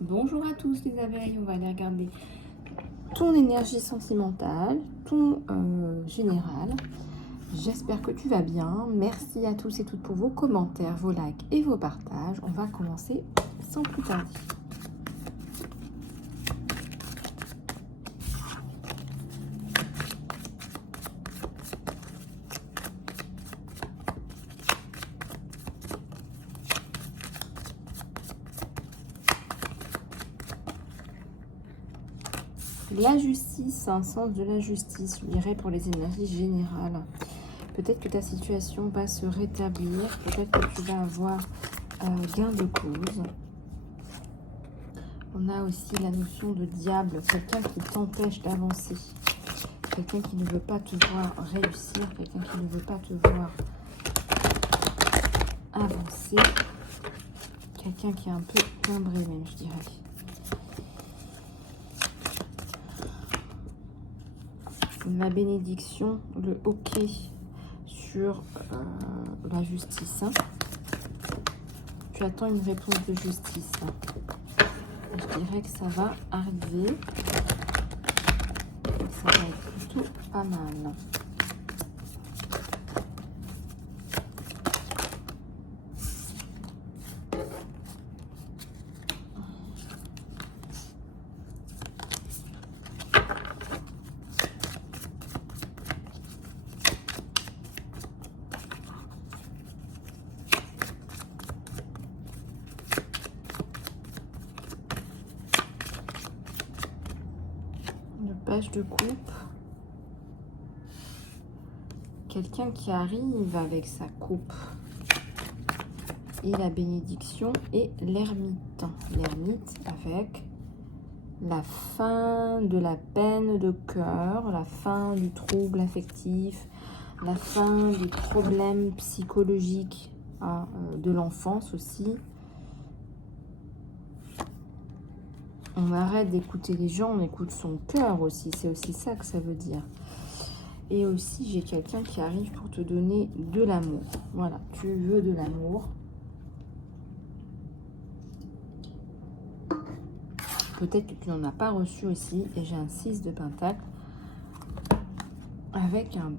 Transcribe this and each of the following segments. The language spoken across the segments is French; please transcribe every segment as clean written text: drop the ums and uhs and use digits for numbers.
Bonjour à tous les abeilles, on va aller regarder ton énergie sentimentale, ton général. J'espère que tu vas bien. Merci à tous et toutes pour vos commentaires, vos likes et vos partages. On va commencer sans plus tarder. La justice, un sens de la justice, je dirais pour les énergies générales. Peut-être que ta situation va se rétablir, peut-être que tu vas avoir gain de cause. On a aussi la notion de diable, quelqu'un qui t'empêche d'avancer, quelqu'un qui ne veut pas te voir réussir, quelqu'un qui ne veut pas te voir avancer, quelqu'un qui est un peu timbré même, je dirais. La bénédiction, le OK sur la justice. Tu attends une réponse de justice. Je dirais que ça va arriver. Ça va être plutôt pas mal. Page de coupe. Quelqu'un qui arrive avec sa coupe. Et la bénédiction et l'ermite. L'ermite avec la fin de la peine de cœur, la fin du trouble affectif, la fin des problèmes psychologiques de l'enfance aussi. On arrête d'écouter les gens, on écoute son cœur aussi. C'est aussi ça que ça veut dire. Et aussi, j'ai quelqu'un qui arrive pour te donner de l'amour. Voilà, tu veux de l'amour. Peut-être que tu n'en as pas reçu aussi. Et j'ai un 6 de pentacle avec un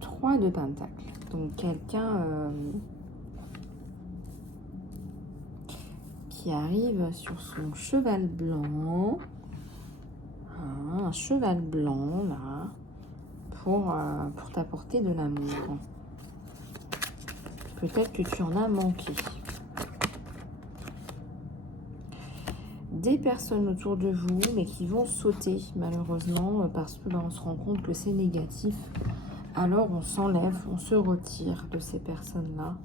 3 de pentacle. Donc, quelqu'un qui arrive sur son cheval blanc. Un cheval blanc, là, pour t'apporter de l'amour. Peut-être que tu en as manqué. Des personnes autour de vous, mais qui vont sauter, malheureusement, parce que on se rend compte que c'est négatif. Alors, on s'enlève, on se retire de ces personnes-là,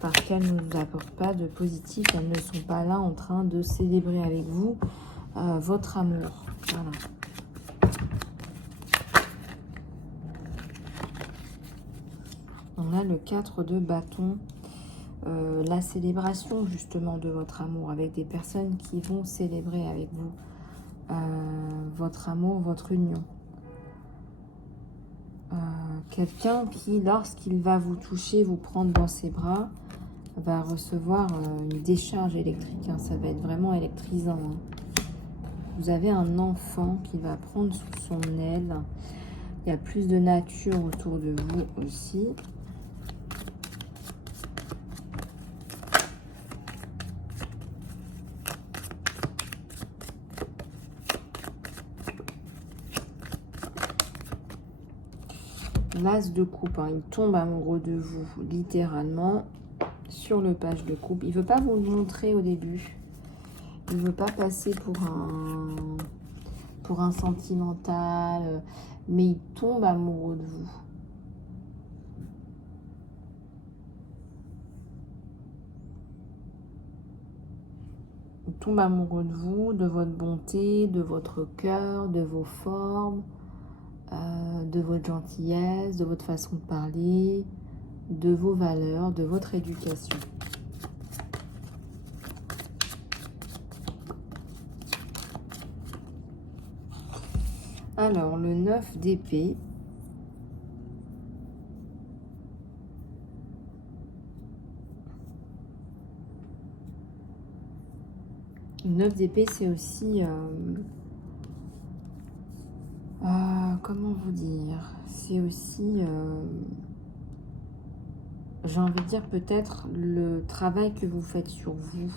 parce qu'elles ne nous apportent pas de positif. Elles ne sont pas là en train de célébrer avec vous votre amour. Voilà. On a le 4 de bâton, la célébration justement de votre amour avec des personnes qui vont célébrer avec vous votre amour, votre union. Quelqu'un qui, lorsqu'il va vous toucher, vous prendre dans ses bras, va recevoir une décharge électrique. Hein. Ça va être vraiment électrisant. Hein. Vous avez un enfant qui va prendre sous son aile. Il y a plus de nature autour de vous aussi. L'as de coupe, hein, il tombe amoureux de vous, littéralement, sur le page de coupe. Il ne veut pas vous le montrer au début. Il ne veut pas passer pour un sentimental, mais il tombe amoureux de vous. Il tombe amoureux de vous, de votre bonté, de votre cœur, de vos formes, de votre gentillesse, de votre façon de parler, de vos valeurs, de votre éducation. Alors, le 9 d'épée. Le 9 d'épée, c'est aussi... comment vous dire? C'est aussi... j'ai envie de dire peut-être le travail que vous faites sur vous.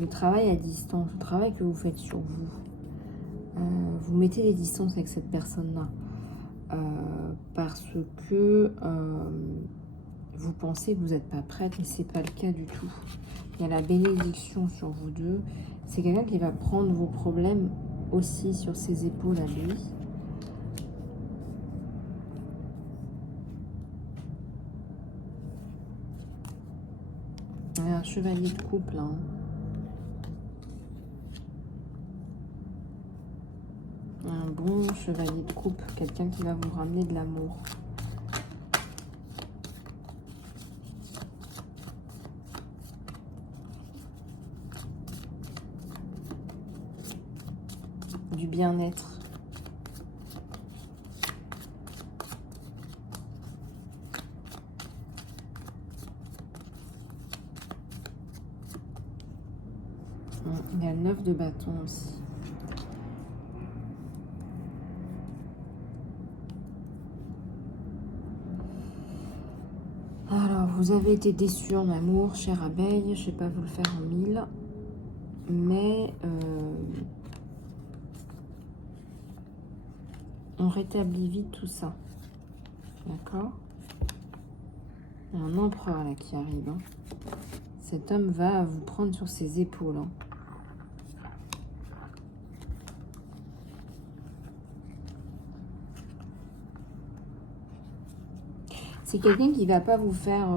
Le travail à distance, le travail que vous faites sur vous. Vous mettez des distances avec cette personne-là. Parce que vous pensez que vous n'êtes pas prête, mais ce n'est pas le cas du tout. Il y a la bénédiction sur vous deux. C'est quelqu'un qui va prendre vos problèmes aussi sur ses épaules à lui. Il y a un chevalier de coupe là. Un bon chevalier de coupe, quelqu'un qui va vous ramener de l'amour. Du bien-être. Il y a le 9 de bâton aussi. Alors, vous avez été déçu en amour, chère abeille. Je ne sais pas vous le faire en 1000. Mais on rétablit vite tout ça. D'accord? Il y a un empereur là qui arrive. Hein. Cet homme va vous prendre sur ses épaules. Hein. C'est quelqu'un qui va pas vous faire...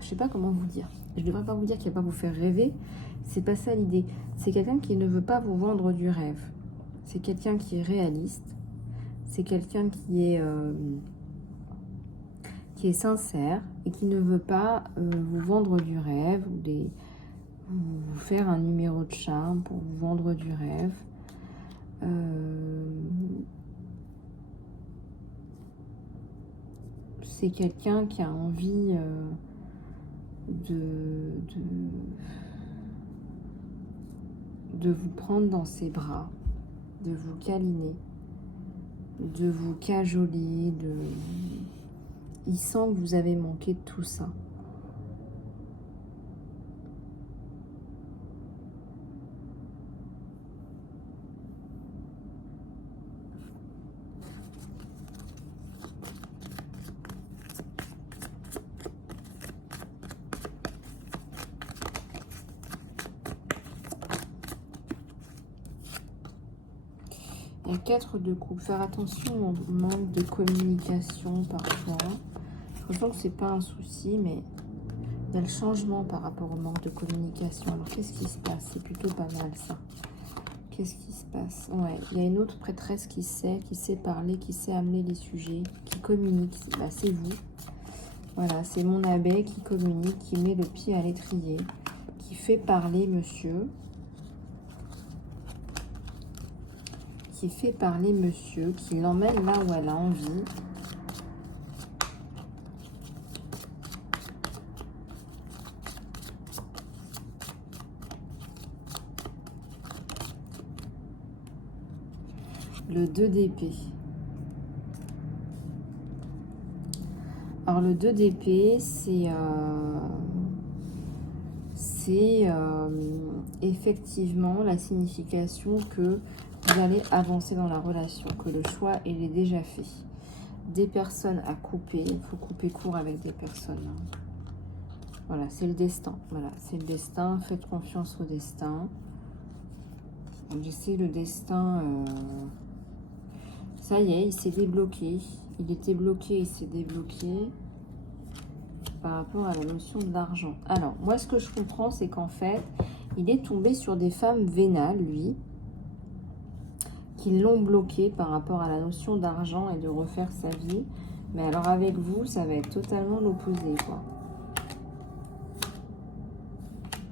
je sais pas comment vous dire. Je devrais pas vous dire qu'il va pas vous faire rêver. C'est pas ça l'idée. C'est quelqu'un qui ne veut pas vous vendre du rêve. C'est quelqu'un qui est réaliste. C'est quelqu'un qui est sincère et qui ne veut pas vous vendre du rêve ou vous faire un numéro de charme pour vous vendre du rêve. C'est quelqu'un qui a envie de vous prendre dans ses bras, de vous câliner, de vous cajoler, il sent que vous avez manqué de tout ça. Il y a 4 de coupe. Faire attention au manque de communication parfois. Je pense que c'est pas un souci, mais il y a le changement par rapport au manque de communication. Alors, qu'est-ce qui se passe? C'est plutôt pas mal, ça. Qu'est-ce qui se passe? Ouais, il y a une autre prêtresse qui sait parler, qui sait amener les sujets, qui communique. Bah, c'est vous. Voilà, c'est mon abeille qui communique, qui met le pied à l'étrier, qui fait parler monsieur. Qui fait parler monsieur, qui l'emmène là où elle a envie. Le 2 d'épée. Alors le 2 d'épée, c'est effectivement la signification que vous allez avancer dans la relation, que le choix il est déjà fait. Des personnes à couper, il faut couper court avec des personnes. Voilà, c'est le destin. Voilà, c'est le destin. Faites confiance au destin. Laissez le destin. Ça y est, il s'est débloqué. Il était bloqué, il s'est débloqué par rapport à la notion de l'argent. Alors, moi, ce que je comprends, c'est qu'en fait, il est tombé sur des femmes vénales, lui, qui l'ont bloqué par rapport à la notion d'argent et de refaire sa vie. Mais alors, avec vous, ça va être totalement l'opposé, quoi.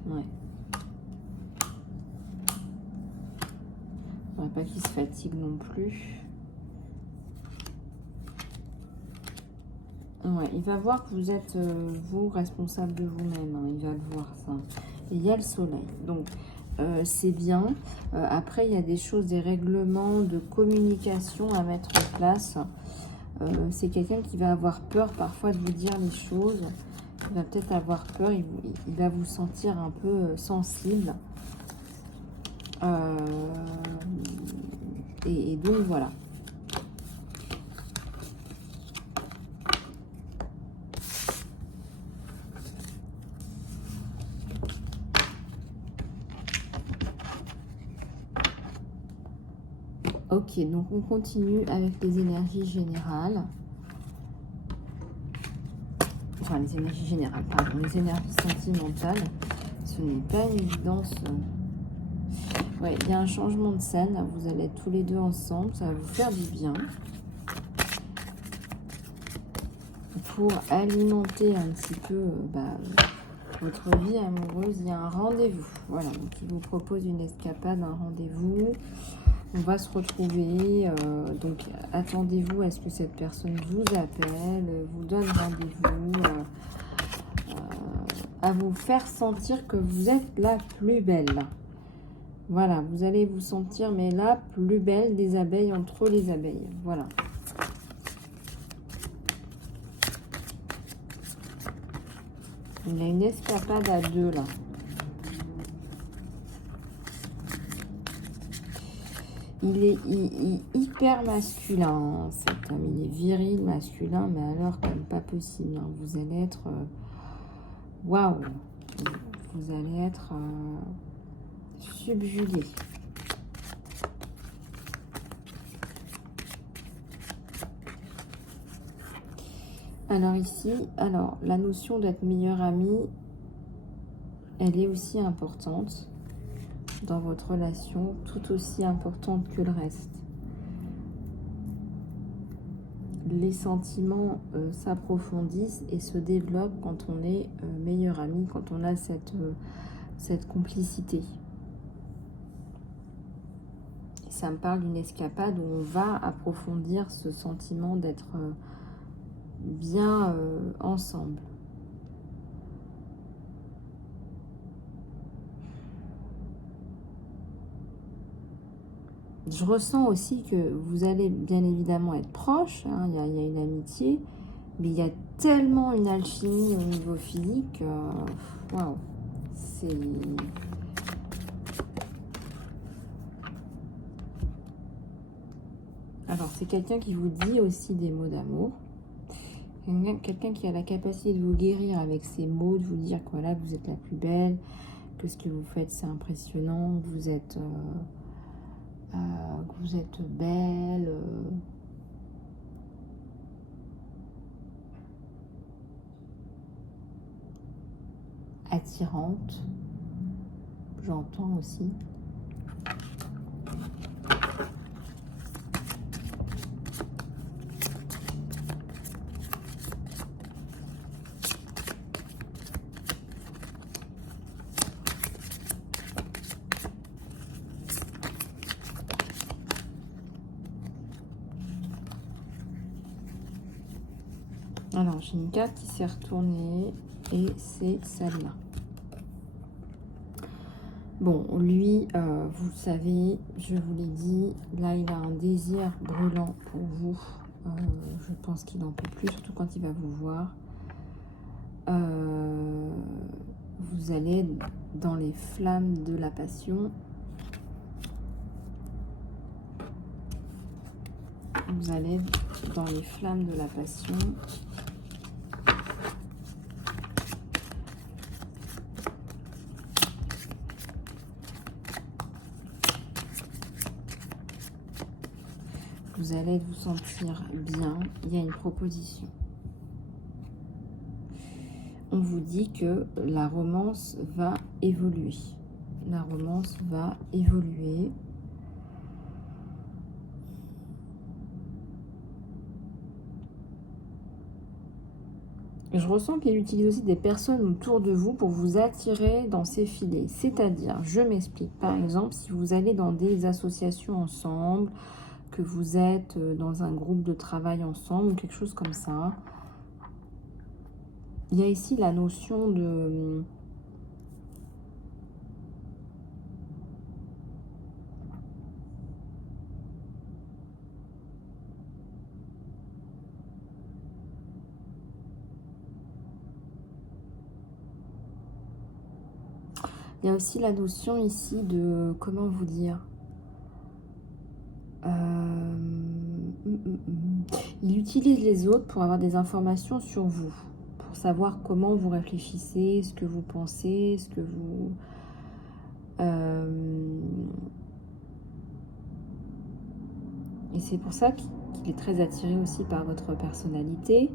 Ouais. Faudrait pas qu'il se fatigue non plus. Ouais, il va voir que vous êtes, vous, responsable de vous-même. Hein, il va le voir, ça. Et il y a le soleil. Donc, c'est bien. Après, il y a des choses, des règlements de communication à mettre en place. C'est quelqu'un qui va avoir peur parfois de vous dire les choses. Il va peut-être avoir peur, il va vous sentir un peu sensible. Et donc voilà. Ok, donc on continue avec les énergies générales. Enfin, les énergies générales, pardon, les énergies sentimentales. Ce n'est pas une évidence. Ouais, il y a un changement de scène. Là, vous allez être tous les deux ensemble. Ça va vous faire du bien. Pour alimenter un petit peu votre vie amoureuse, il y a un rendez-vous. Voilà, donc il vous propose une escapade, un rendez-vous. On va se retrouver. Donc, attendez-vous à ce que cette personne vous appelle, vous donne rendez-vous, à vous faire sentir que vous êtes la plus belle. Voilà, vous allez vous sentir, mais la plus belle des abeilles entre les abeilles. Voilà. Il y a une escapade à deux, là. Il est hyper masculin, cet homme. Il est viril, masculin, mais alors comme pas possible. Hein. Vous allez être... Waouh! Vous allez être subjugué. Alors ici, la notion d'être meilleur ami, elle est aussi importante dans votre relation, tout aussi importante que le reste. Les sentiments s'approfondissent et se développent quand on est meilleur ami, quand on a cette complicité. Ça me parle d'une escapade où on va approfondir ce sentiment d'être bien ensemble. Je ressens aussi que vous allez bien évidemment être proches, hein, il y a une amitié, mais il y a tellement une alchimie au niveau physique, waouh, c'est... Alors, c'est quelqu'un qui vous dit aussi des mots d'amour, quelqu'un qui a la capacité de vous guérir avec ses mots, de vous dire que voilà, vous êtes la plus belle, que ce que vous faites c'est impressionnant, que vous êtes belle, attirante, j'entends aussi. Alors, j'ai une carte qui s'est retournée et c'est celle-là. Bon, lui, vous le savez, je vous l'ai dit, là, il a un désir brûlant pour vous. Je pense qu'il n'en peut plus, surtout quand il va vous voir. Vous allez dans les flammes de la passion. Vous allez dans les flammes de la passion. Vous allez vous sentir bien. Il y a une proposition. On vous dit que la romance va évoluer. La romance va évoluer. Je ressens qu'il utilise aussi des personnes autour de vous pour vous attirer dans ses filets. C'est-à-dire, je m'explique. Par exemple, si vous allez dans des associations ensemble, que vous êtes dans un groupe de travail ensemble, ou quelque chose comme ça. Il y a ici la notion de... Il y a aussi la notion ici de, comment vous dire, il utilise les autres pour avoir des informations sur vous, pour savoir comment vous réfléchissez, ce que vous pensez, ce que vous... Et c'est pour ça qu'il est très attiré aussi par votre personnalité.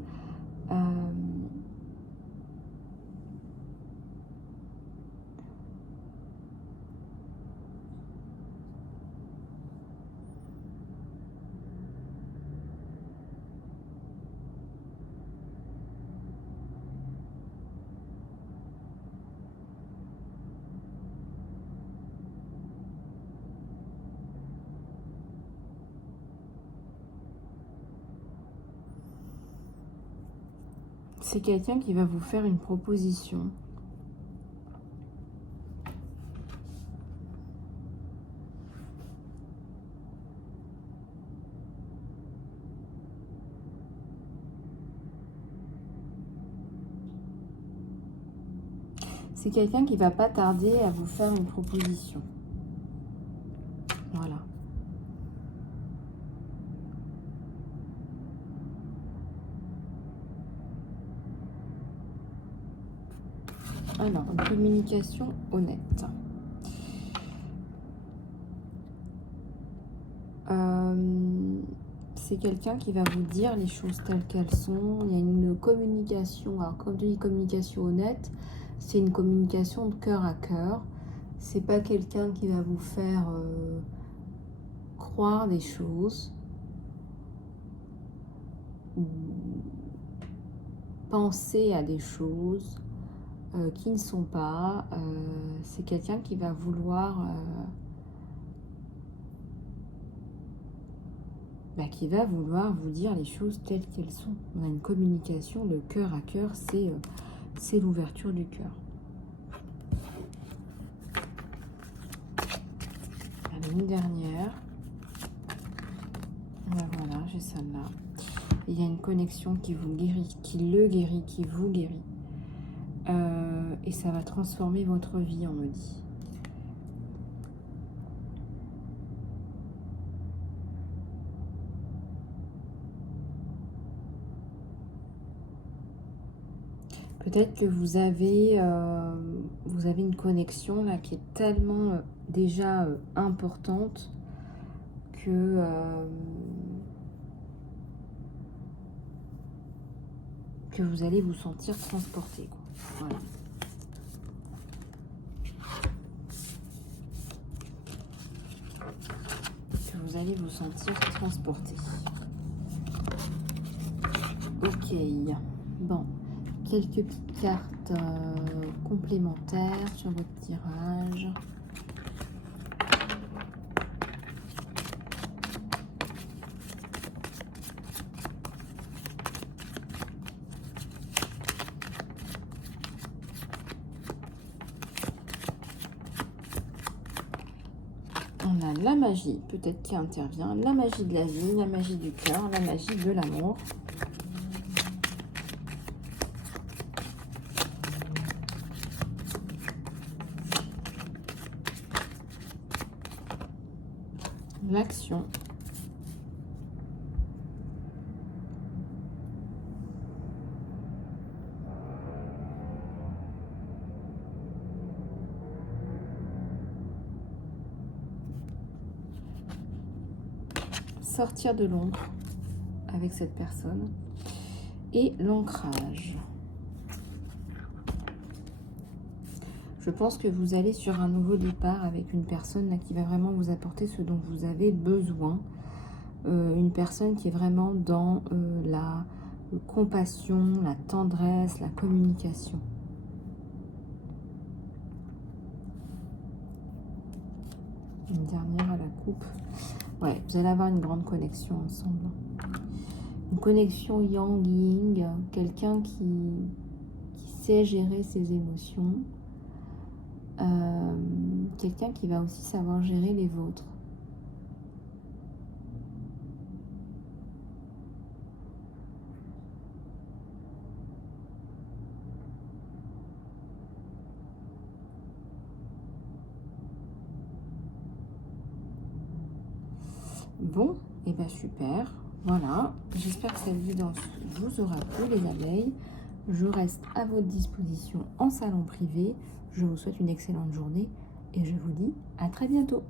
C'est quelqu'un qui va vous faire une proposition. C'est quelqu'un qui va pas tarder à vous faire une proposition. Voilà. Alors, une communication honnête. C'est quelqu'un qui va vous dire les choses telles qu'elles sont. Il y a une communication. Alors, quand je dis communication honnête, c'est une communication de cœur à cœur. C'est pas quelqu'un qui va vous faire croire des choses ou penser à des choses qui ne sont pas. C'est quelqu'un qui va vouloir vous dire les choses telles qu'elles sont. On a une communication de cœur à cœur, c'est l'ouverture du cœur. Allez, une dernière. Voilà, j'ai celle-là. Il y a une connexion qui vous guérit, qui le guérit, qui vous guérit. Et ça va transformer votre vie, on me dit. Peut-être que vous avez une connexion là qui est tellement déjà importante que vous allez vous sentir transporté, quoi. Voilà. Que vous allez vous sentir transporté. Ok. Bon. Quelques petites cartes complémentaires sur votre tirage. On a la magie, peut-être qui intervient, la magie de la vie, la magie du cœur, la magie de l'amour. L'action. Sortir de l'ombre avec cette personne. Et l'ancrage. Je pense que vous allez sur un nouveau départ avec une personne là, qui va vraiment vous apporter ce dont vous avez besoin. Une personne qui est vraiment dans la compassion, la tendresse, la communication. Une dernière à la coupe. Ouais, vous allez avoir une grande connexion ensemble. Une connexion yang-yin, quelqu'un qui sait gérer ses émotions. Quelqu'un qui va aussi savoir gérer les vôtres. Bon, et bien super. Voilà, j'espère que cette vidéo vous aura plu les abeilles. Je reste à votre disposition en salon privé. Je vous souhaite une excellente journée et je vous dis à très bientôt.